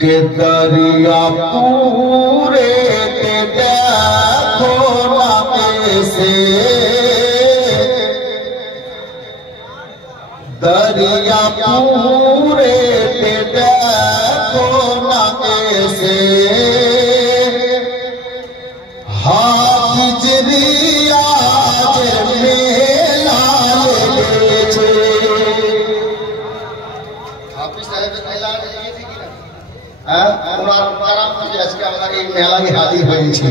के दरिया पूरे के देखो ना कैसे, दरिया पूरे के देखो ना कैसे, हाफिजरिया जे मेला लेछे। हाफिज साहेब मेला लेछे कि না ওনার কারাম থেকে আজকে আমরা এই মেলায় হাজির হয়েছি।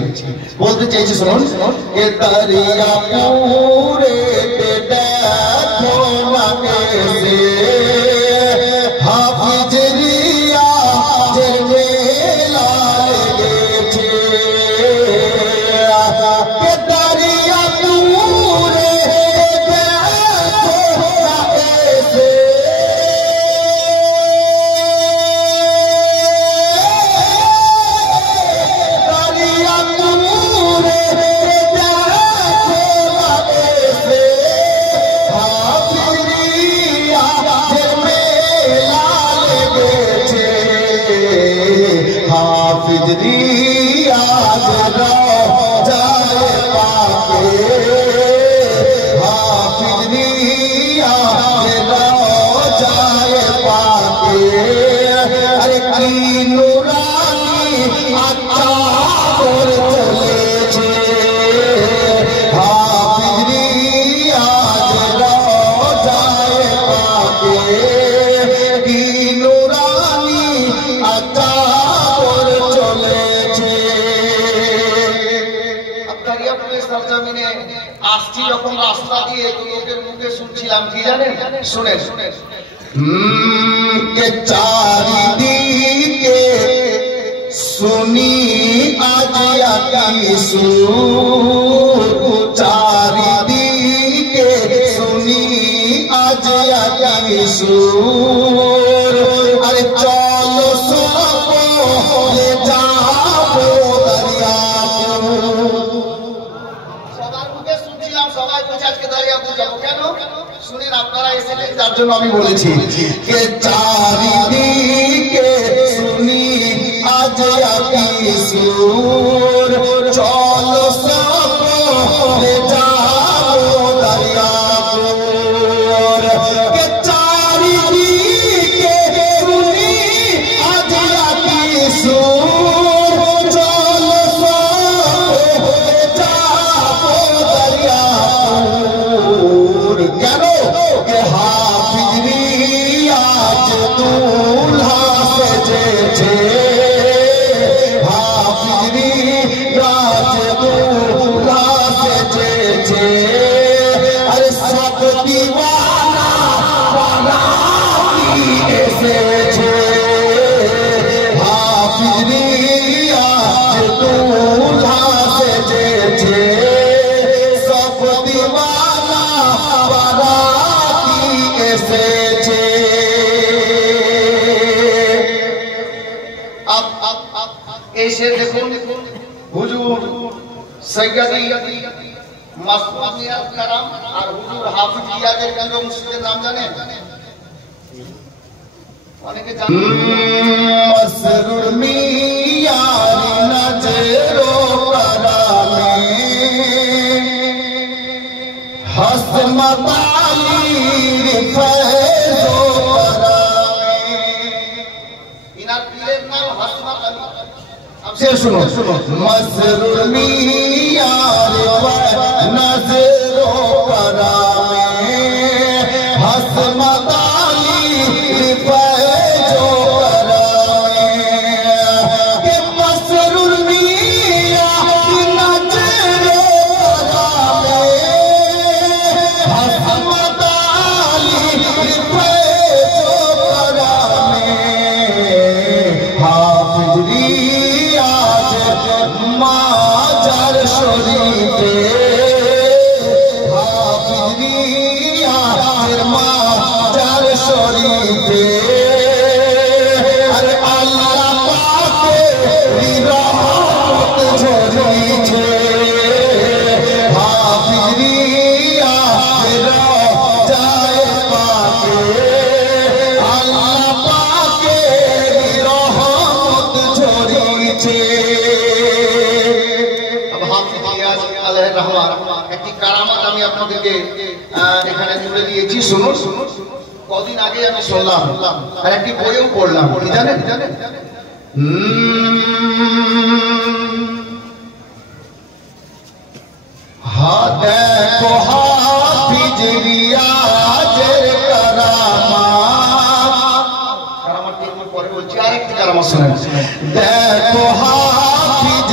বলতে চাইছি শুনুন, কে দরিয়া পুরে তে দেখো না कैसे, হাফিজরিয়া যে মেলা লেগেছে, কে দরিয়া পুরে তে দেখো না कैसे, हाफिजरिया जाए पाके, हाफिजरिया जाए पाके, अरे की नूरानी अच्छा और चलेछे, हाफिजरिया जाए पाके, की नूरानी अच्छा আসছি যখন রাস্তা দিয়ে লোকের মুখে শুনছিলাম কি জানেন, শুনেন কে চারিদিকে শুনি আজ আকি সুর, চারিদিকে শুনি আজ আকি সুর, আরে চলো সকলে যাবো দরিয়া। সবাই বলছে আজকে দরিয়াপুর যাবো, কেন শুনেন, আপনারা এসেছেন যার জন্য আমি বলেছি, কে চারিদিকে শুনি আজ আকি সুর, চলো সকলে যাবো দরিয়াপুর, কে চারিদিকে শুনি আজ আকি সুর, চলো সকলে যাবো দরিয়াপুর, কেন কে হাফিজরিয়া যে দুলহা সেজেছে, হাফিজরিয়া যে দুলহা সেজেছে, আরে সব দিওয়ানা বারাতি এসেছে, হাফিজরিয়া যে দুলহা সেজেছে, সব দিওয়ানা বারাতি এসেছে। এসে দেখুন হুজুর সৈয়দি মাসউদ মিয়াঁ কারাম আর হুজুর হাফিজ ইয়াদের কেন্দ্র মসজিদের নাম জানেন? অনেকে জানেন। মসরুর মিয়ার নজরো কারামে হসমত আলীর ফয়জো কারামে, ইনার পীরের নাম হসমত আলী। से सुनो मसरूर मियार नजरो करामे, हसमत आली फैजो करामे, के मसरूर मियार नजरो करामे, हसमत आली फैजो करामे, हाफिजरिया মাজার শরীফে, হাফিজরিয়া মাজার শরীফে, আরে আল্লাহ পাকের রহমত ঝরেছে, হাফিজরিয়া রহমান একটি কারামাত আমি আপনাদেরকে এখানে তুলে দিয়েছি। শুনুন, কদিন আগে আমি শুনলাম আর একটি বইও পড়লাম, কি জানেন? দেখো হাফিজ রিয়াজের কারামাত পরে বলছি, আরেকটি কারামাত শুনেন। দেখো হাফিজ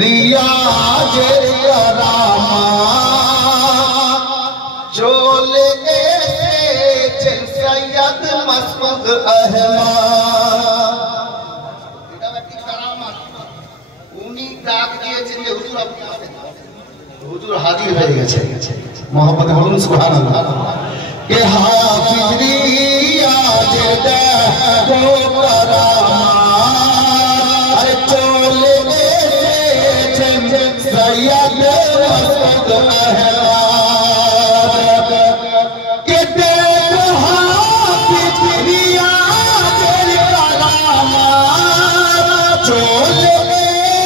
রিয়াজের কারামাত চলে এসেছেন সৈয়দ মাসউদ আহমদ। এটা একটি কারামাত। উনি ডাক দিয়েছেন যে হুজুর আপনি আসেন, হুজুর হাজির হয়ে গেছে। মোহাম্মদে বলুন সুবহানাল্লাহ। কে হাফিজ রিয়াজের দেখো কারামাত চলে এসেছেন সৈয়দ মাসউদ আহমদ। কে দেখো হাফিজ রিয়াজের কারামাত চলে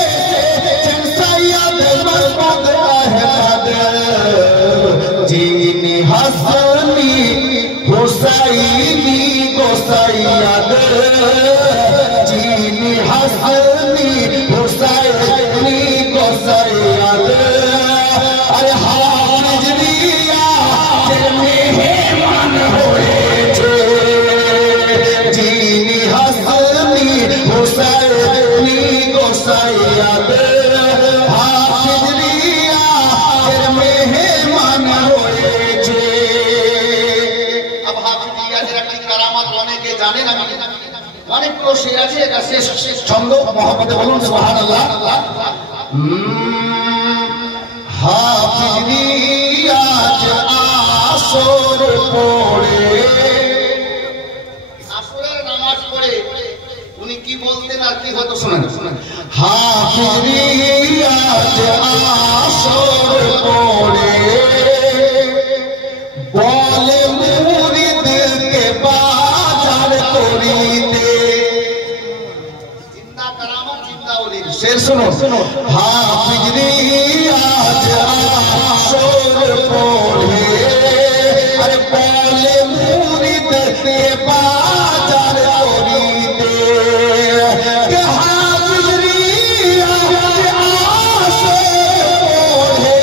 এসেছেন সৈয়দ মাসউদ আহমদ। যিনি হাসানি হুসাইনি গো সৈয়দ, যিনি হাসানি হুসাইনি গো সৈয়দ। আরে হাফিজ রিয়াজের মেহমান হয়েছে, যিনি হাসানি হুসাইনি গো সৈয়দ। হাফিজ রিয়াজের মেহমান হয়েছে। अब हाफिज रियाজের একটি কারামাত অনেকে জানেন, আমি অনেকগুলো শের আছে, এটা শেষ ছন্দ। মোহাম্মদে বলুন সুবহানাল্লাহ। হাফিজ রিয়াজ আসর পড়ে, আসরের নামাজ পড়ে উনি কি বলতেন আর কি হতো শুনেন। হাফিজ রিয়াজ আসর পড়ে বলে মুরিদকে বাজার করিতে। জিন্দা কারামাত, জিন্দা ওলির শের শুনো। হাফিজ রিয়াজ আসর পড়ে আরে বলে মুরিদকে বাজার করিতে। কে হাফিজ রিয়াজ আসর পড়ে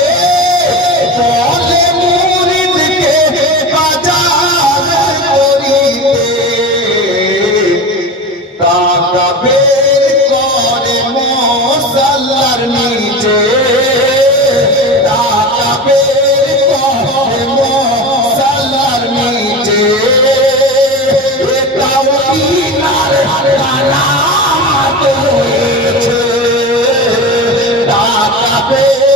বলে মুরিদকে বাজার করিতে। টাকা বের করে মুসাল্লার নিচে, টাকা বের করে মুসাল্লার নিচে। এটাও ইনার কারামাত হয়েছে, টাকা বের